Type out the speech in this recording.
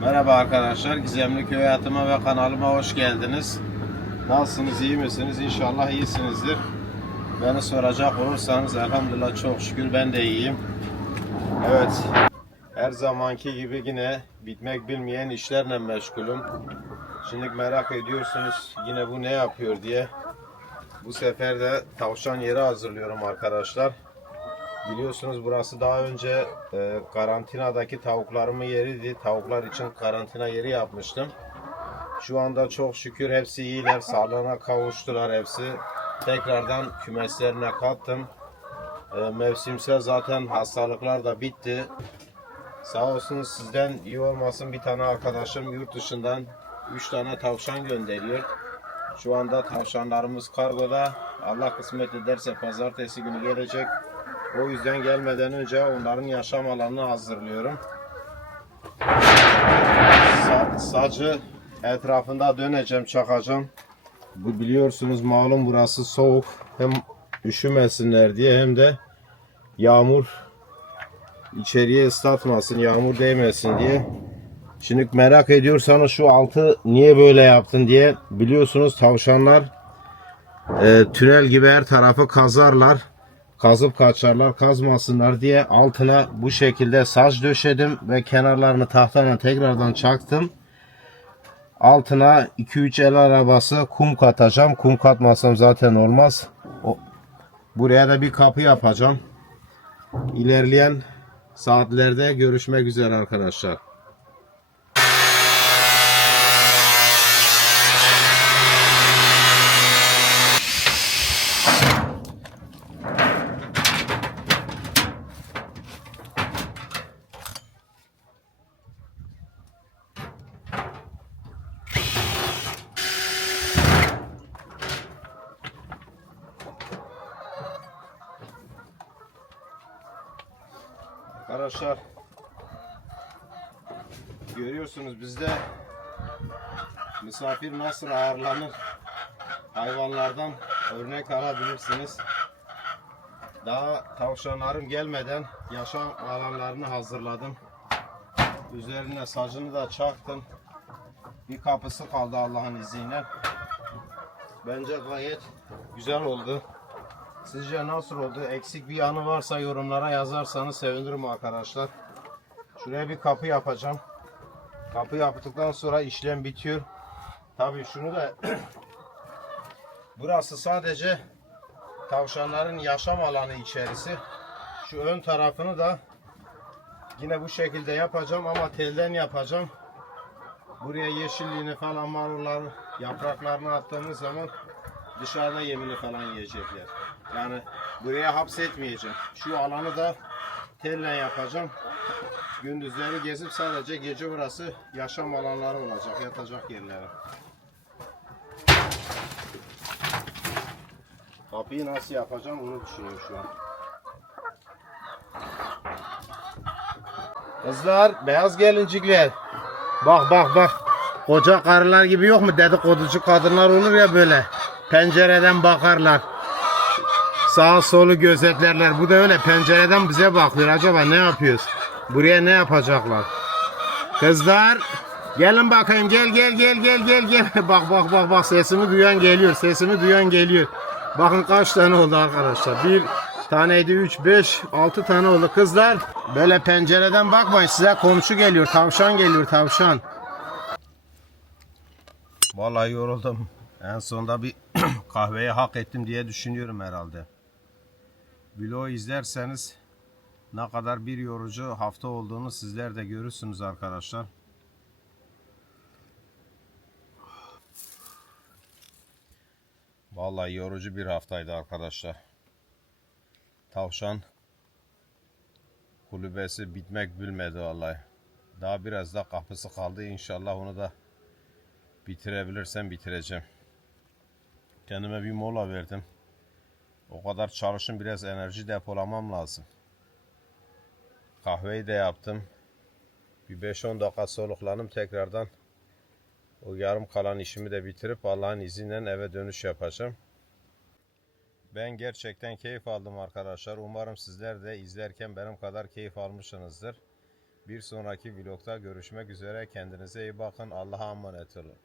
Merhaba arkadaşlar, Gizemli Köy Hayatıma ve kanalıma hoş geldiniz. Nasılsınız, iyi misiniz? İnşallah iyisinizdir. Beni soracak olursanız elhamdülillah çok şükür ben de iyiyim. Evet, her zamanki gibi yine bitmek bilmeyen işlerle meşgulüm. Şimdi merak ediyorsunuz yine bu ne yapıyor diye. Bu sefer de tavşan yeri hazırlıyorum arkadaşlar. Biliyorsunuz burası daha önce e, karantinadaki tavuklarımın yeriydi. Tavuklar için karantina yeri yapmıştım. Şu anda çok şükür hepsi iyiler. Sağlığına kavuştular hepsi. Tekrardan kümeslerine kattım. E, mevsimsel zaten hastalıklar da bitti. Sağ olsun sizden iyi olmasın bir tane arkadaşım yurt dışından 3 tane tavşan gönderiyor. Şu anda tavşanlarımız kargoda. Allah kısmet ederse pazartesi günü gelecek. O yüzden gelmeden önce onların yaşam alanını hazırlıyorum. Sa- sacı etrafında döneceğim, çakacağım. Bu biliyorsunuz malum burası soğuk. Hem üşümesinler diye hem de yağmur içeriye ıslatmasın, yağmur değmesin diye. Şimdi merak ediyorsanız şu altı niye böyle yaptın diye biliyorsunuz tavşanlar e, tünel gibi her tarafı kazarlar kazıp kaçarlar kazmasınlar diye altına bu şekilde saç döşedim ve kenarlarını tahtayla tekrardan çaktım. Altına 2-3 el arabası kum katacağım. Kum katmasam zaten olmaz. Buraya da bir kapı yapacağım. İlerleyen saatlerde görüşmek üzere arkadaşlar. Arkadaşlar görüyorsunuz bizde misafir nasıl ağırlanır hayvanlardan örnek alabilirsiniz. Daha tavşanlarım gelmeden yaşam alanlarını hazırladım. Üzerine sacını da çaktım. Bir kapısı kaldı Allah'ın izniyle. Bence gayet güzel oldu. Sizce nasıl oldu? Eksik bir yanı varsa yorumlara yazarsanız sevinirim arkadaşlar. Şuraya bir kapı yapacağım. Kapı yaptıktan sonra işlem bitiyor. Tabii şunu da burası sadece tavşanların yaşam alanı içerisi. Şu ön tarafını da yine bu şekilde yapacağım ama telden yapacağım. Buraya yeşilliğini falan marullar yapraklarını attığımız zaman dışarıda yemini falan yiyecekler. Yani buraya hapsetmeyeceğim. Şu alanı da telle yapacağım. Gündüzleri gezip sadece gece burası yaşam alanları olacak, yatacak yerleri. Kapıyı nasıl yapacağım onu düşünüyorum şu an. Kızlar, beyaz gelincikler. Bak bak bak. Koca karılar gibi yok mu? Dedikoducu kadınlar olur ya böyle. Pencereden bakarlar. Sağa solu gözetlerler. Bu da öyle pencereden bize bakıyor. Acaba ne yapıyoruz? Buraya ne yapacaklar? Kızlar gelin bakayım gel gel gel gel gel gel. bak bak bak bak sesimi duyan geliyor. Sesimi duyan geliyor. Bakın kaç tane oldu arkadaşlar. Bir taneydi 3 5 6 tane oldu. Kızlar böyle pencereden bakmayın. Size komşu geliyor. Tavşan geliyor tavşan. Vallahi yoruldum. En sonunda bir kahveyi hak ettim diye düşünüyorum herhalde. Vlog izlerseniz ne kadar bir yorucu hafta olduğunu sizler de görürsünüz arkadaşlar. Vallahi yorucu bir haftaydı arkadaşlar. Tavşan kulübesi bitmek bilmedi vallahi. Daha biraz da kapısı kaldı. İnşallah onu da bitirebilirsem bitireceğim. Kendime bir mola verdim. O kadar çalışın biraz enerji depolamam lazım. Kahveyi de yaptım. Bir 5-10 dakika soluklanım tekrardan o yarım kalan işimi de bitirip Allah'ın izniyle eve dönüş yapacağım. Ben gerçekten keyif aldım arkadaşlar. Umarım sizler de izlerken benim kadar keyif almışsınızdır. Bir sonraki vlogda görüşmek üzere. Kendinize iyi bakın. Allah'a emanet olun.